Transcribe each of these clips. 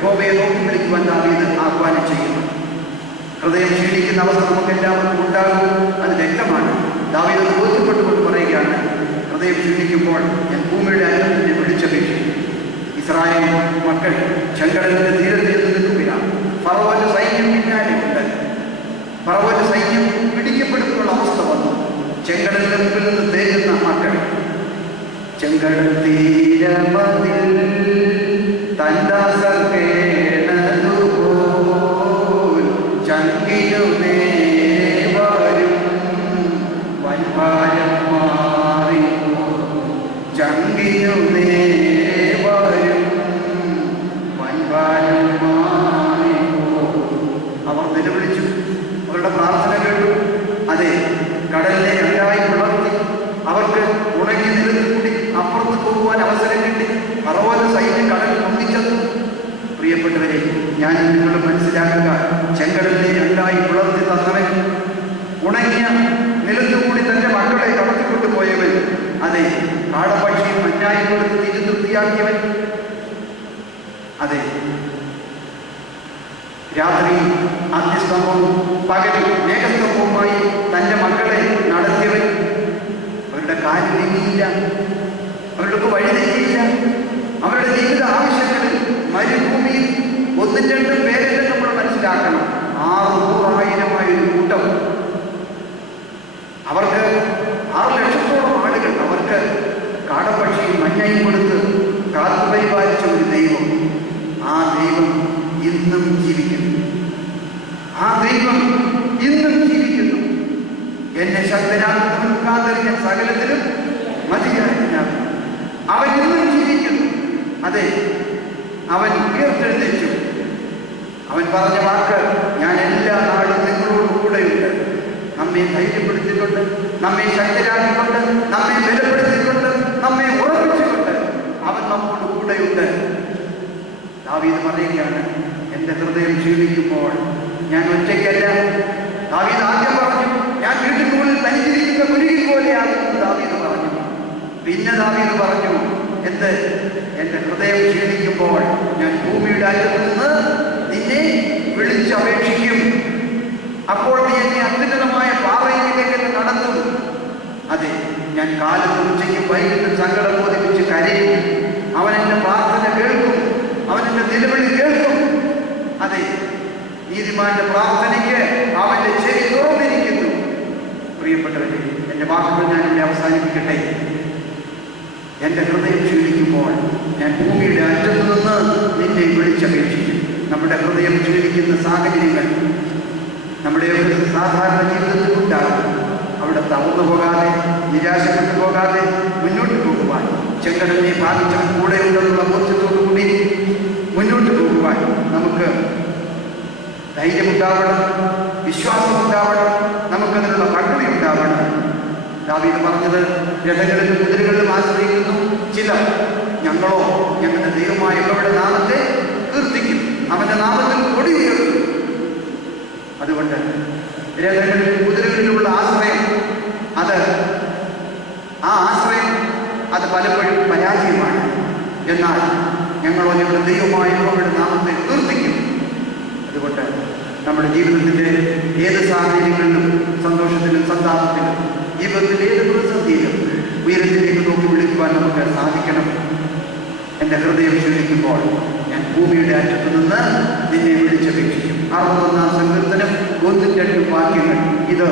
യഹോവയെ നോക്കി വിളിക്കുവാൻ ദാവീദ് ആഹ്വാനം ചെയ്യുന്നു. ഹൃദയം ക്ഷീണിക്കുന്ന അവസ്ഥ നമുക്ക് എല്ലാവർക്കും ഉണ്ടാകും, അത് വ്യക്തമാണ്. ദാവീദ് അത് ബോധ്യപ്പെട്ടുകൊണ്ട് പറയുകയാണ്, ഹൃദയം ക്ഷീണിക്കുമ്പോൾ ഞാൻ ഭൂമിയുടെ അറ്റത്തിനെ വിളിച്ചപേക്ഷിക്കും. ഇസ്രായേൽ മക്കൾ ചെങ്കടലിന്റെ തീരത്തിരുന്ന് നിൽക്കുകയാണ്. ഫറവോന്റെ സൈന്യം പിന്നാലെയുണ്ട്. ഫറവോന്റെ സൈന്യം പിടിക്കപ്പെടുന്നുള്ള അവസ്ഥ വന്നു. ചെങ്കടലിന്റെ മുമ്പിൽ നിന്ന് തേകുന്ന മക്കൾ ചെങ്കടൽ തീരമതിൽ തൻദാസർ കേണതുപോൽ ചങ്കിനു നേരെ വരും വൻഭാരം മാറിപ്പോ. ചങ്കിനു നേരെ വരും വൻഭാരം മാറിപ്പോ. അവർ നിലവിളിച്ചു, അവരുടെ പ്രാർത്ഥന കേട്ടു. അതെ, കടലിനെ രണ്ടായി പുലർത്തി അവർക്ക് ഉണങ്ങി നിലത്ത് കൂടി അപ്പുറത്ത് പോകുവാൻ അവസരം കിട്ടി. ഫറവോന്റെ സൈന്യം കടലിൽ മുങ്ങിച്ചത്. പ്രിയപ്പെട്ടവരെ, ഞാൻ നിങ്ങൾ മനസ്സിലാക്കുക, ചെങ്കടലിനെ രണ്ടായി പുലർത്തി തന്നവൻ, ഉണങ്ങിയ നിലത്തുകൂടി തന്റെ മക്കളെ കടത്തിക്കൊണ്ടു പോയവൻ, അതെ, കാടപ്പക്ഷിയും മഞ്ഞായി കൊടുത്ത് തിരുതൃപ്തിയാക്കിയവൻ, അതെ, രാത്രി അഗ്നിസ്തംഭവും പകലിൽ മേഘസ്തംഭവുമായി തന്റെ മക്കളെ നടത്തിയവൻ. അവരുടെ കാര്യം നീങ്ങിയില്ല, അവരുടെ വഴി തെറ്റിയില്ല. അവരുടെ ജീവിത ആവശ്യങ്ങളിൽ മരുഭൂമിയിൽ 1-2 പേരെ നമ്മൾ മനസ്സിലാക്കണം. 600,000 കൂട്ടം, അവർക്ക് 6 ലക്ഷത്തോളം ആളുകൾ, അവർക്ക് കാടപ്പക്ഷിയും മഞ്ഞയും കൊടുത്ത് കാത്തുപരിപാലിച്ച ഒരു ദൈവം. ആ ദൈവം ഇന്നും ജീവിക്കുന്നു. ആ ദൈവം ഇന്നും ജീവിക്കുന്നു. എന്നെ ശക്തനാകുന്ന മുഖാന്തരം ഞാൻ സകലത്തിലും മതിയാകും. അവൻ ഇന്നും ജീവിക്കുന്നു. അതെ, അവൻ ഉയർത്തെഴുന്നേറ്റു. അവൻ പറഞ്ഞ വാക്ക്, ഞാൻ എല്ലാ നാളും നിങ്ങളോട് കൂടെയുണ്ട്. നമ്മെ ധൈര്യപ്പെടുത്തിക്കൊണ്ട്, നമ്മെ ശക്തരാക്കിക്കൊണ്ട്, നമ്മെ ബലപ്പെടുത്തിക്കൊണ്ട്, നമ്മെ ഉറപ്പിച്ചുകൊണ്ട് അവൻ നമ്മോട് കൂടെയുണ്ട്. ദാവീദ് പറയുകയാണ്, എൻ്റെ ഹൃദയം ക്ഷീണിക്കുമ്പോൾ ഞാൻ ഒറ്റയ്ക്കല്ല. ദാവീദ് ആദ്യം പറഞ്ഞു, ഞാൻ വീട്ടിനുള്ളിൽ തനിച്ചിരിക്കുന്ന കുരുകിൽ പോലെയാകുന്നു ദാവീദ് പറഞ്ഞു. പിന്നെ ദാവീദ് പറഞ്ഞു, എന്ത്? എൻ്റെ ഹൃദയം ക്ഷീണിക്കുമ്പോൾ ഞാൻ ഭൂമിയുടെ അറ്റത്ത് നിന്ന് നിന്നെ വിളിച്ചപേക്ഷിക്കും. അപ്പോൾ നീ എന്നെ അത്യുന്നതമായ പാറയിലേക്ക് നടത്തും. അതെ, ഞാൻ കാലത്ത് ഉച്ചയ്ക്കും വൈകിട്ടും സങ്കടം ബോധിപ്പിച്ച് കരയും. അവൻ എൻ്റെ പ്രാർത്ഥന കേൾക്കും, അവൻ എൻ്റെ നിലവിളി കേൾക്കും. അതെ, നീതിമാന്റെ പ്രാർത്ഥനയ്ക്ക് അവന്റെ ചെവി തുറന്നിരിക്കുന്നു. പ്രിയപ്പെട്ടവരെ, എൻ്റെ വാക്കുകൾ ഞാൻ ഇവിടെ അവസാനിപ്പിക്കട്ടെ. എൻ്റെ ഹൃദയം ക്ഷീണിക്കുമ്പോൾ ഞാൻ ഭൂമിയുടെ അറ്റത്തു നിന്ന് നിന്നെ വിളിച്ചപേക്ഷിക്കും. നമ്മുടെ ഹൃദയം ക്ഷീണിക്കുന്ന സാഹചര്യങ്ങൾ നമ്മുടെ സാധാരണ ജീവിതത്തിൽ ഉണ്ടാകും. അവിടെ തളർന്നു പോകാതെ, നിരാശപ്പെട്ടു പോകാതെ മുന്നോട്ട് പോകുവാൻ, ചെങ്കടലിനെ ഭാവിച്ച കൂടെ ഉണ്ടെന്നുള്ള ബോധ്യത്തോടു കൂടി മുന്നോട്ട് പോകുവാൻ നമുക്ക് ധൈര്യമുണ്ടാവണം, വിശ്വാസമുണ്ടാവണം, നമുക്കതിനുള്ള പദ്ധതി ഉണ്ടാവണം. ദാവീദ് പറഞ്ഞത്, രഥങ്ങളിലും കുതിരകളിലും ആശ്രയിക്കുന്നു ചിലർ, ഞങ്ങളോ ഞങ്ങളുടെ ദൈവമായ യഹോവയുടെ നാമത്തെ കീർത്തിക്കും, അവന്റെ നാമത്തിൽ കൊടി ഉയർത്തും. അതുകൊണ്ട് രഥങ്ങളിലും കുതിരകളിലുള്ള ആശ്രയം, ആ ആശ്രയം അത് പലപ്പോഴും പരാജയമാണ്. എന്നാൽ ഞങ്ങളോ ഞങ്ങളുടെ ദൈവമായ യഹോവയുടെ നാമത്തെ കീർത്തിക്കും. അതുകൊണ്ട് നമ്മുടെ ജീവിതത്തിൻ്റെ ഏത് സാഹചര്യങ്ങളിലും, സന്തോഷത്തിലും സന്താപത്തിലും, ജീവിതത്തിൻ്റെ ഏത് പ്രതിസന്ധിയിലും ഉയരത്തിലേക്ക് നോക്കി വിളിക്കുവാൻ നമുക്ക് സാധിക്കണം. എൻ്റെ ഹൃദയം ക്ഷീണിക്കുമ്പോൾ ഞാൻ ഭൂമിയുടെ അറ്റത്തു നിന്ന് നിന്നെ വിളിച്ചപേക്ഷിക്കും. 61-ാം സങ്കീർത്തനം 1-2 വാക്യങ്ങൾ. ഇത്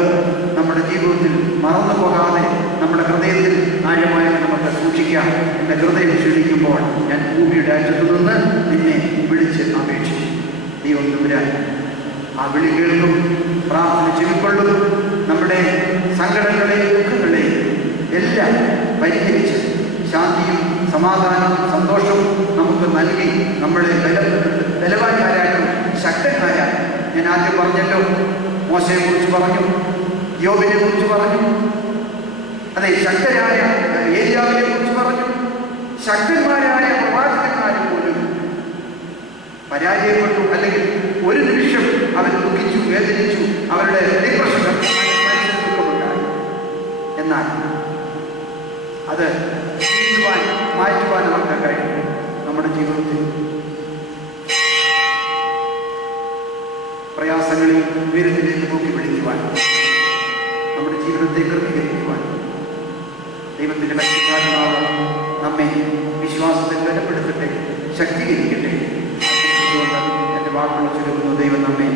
നമ്മുടെ ജീവിതത്തിൽ മറന്നു പോകാതെ നമ്മുടെ ഹൃദയത്തിൽ ആഴമായി നമുക്ക് സൂക്ഷിക്കാം. എൻ്റെ ഹൃദയം ക്ഷീണിക്കുമ്പോൾ ഞാൻ ഭൂമിയുടെ അറ്റത്തു നിന്ന് നിന്നെ വിളിച്ച് അപേക്ഷിക്കും. ദൈവം തമ്പുരാൻ ആ വിളി കേൾക്കും, പ്രാർത്ഥന ചെവിക്കൊള്ളും. നമ്മുടെ സങ്കടങ്ങളെ, ദുഃഖങ്ങളെ എല്ലാം പരിഹരിച്ച് ശാന്തിയും സമാധാനവും സന്തോഷവും നമുക്ക് നൽകി നമ്മളെ ബലവാന്മാരായും ശക്തന്മാരായും. ഞാൻ ആദ്യം പറഞ്ഞല്ലോ, മോശയെ കുറിച്ച് പറഞ്ഞു, യോബിനെ കുറിച്ച് പറഞ്ഞു, അതെ, ശക്തരായ ഏലിയാവിനെ കുറിച്ച് പറഞ്ഞു. ശക്തന്മാരായ പ്രവാചകന്മാരെ പോലും പരാജയപ്പെട്ടു, അല്ലെങ്കിൽ ഒരു നിമിഷം അവർ ദുഃഖിച്ചു, വേദനിച്ചു, അവരുടെ ഡിപ്രഷൻ ദുഃഖമുണ്ടായി. എന്നാൽ അത് മാറ്റുവാൻ അവർക്ക് കഴിയും. നമ്മുടെ ജീവിതത്തിൽ ജീവിതത്തെ ക്രമീകരിക്കുവാൻ ദൈവത്തിൻ്റെ പരിശുദ്ധാത്മാവ് നമ്മെ വിശ്വാസത്തിൽ ബലപ്പെടുത്തട്ടെ, ശക്തീകരിക്കട്ടെ. അതുകൊണ്ട് എൻ്റെ വാക്കുകൾ ചുരുങ്ങുന്നു. ദൈവം നമ്മെ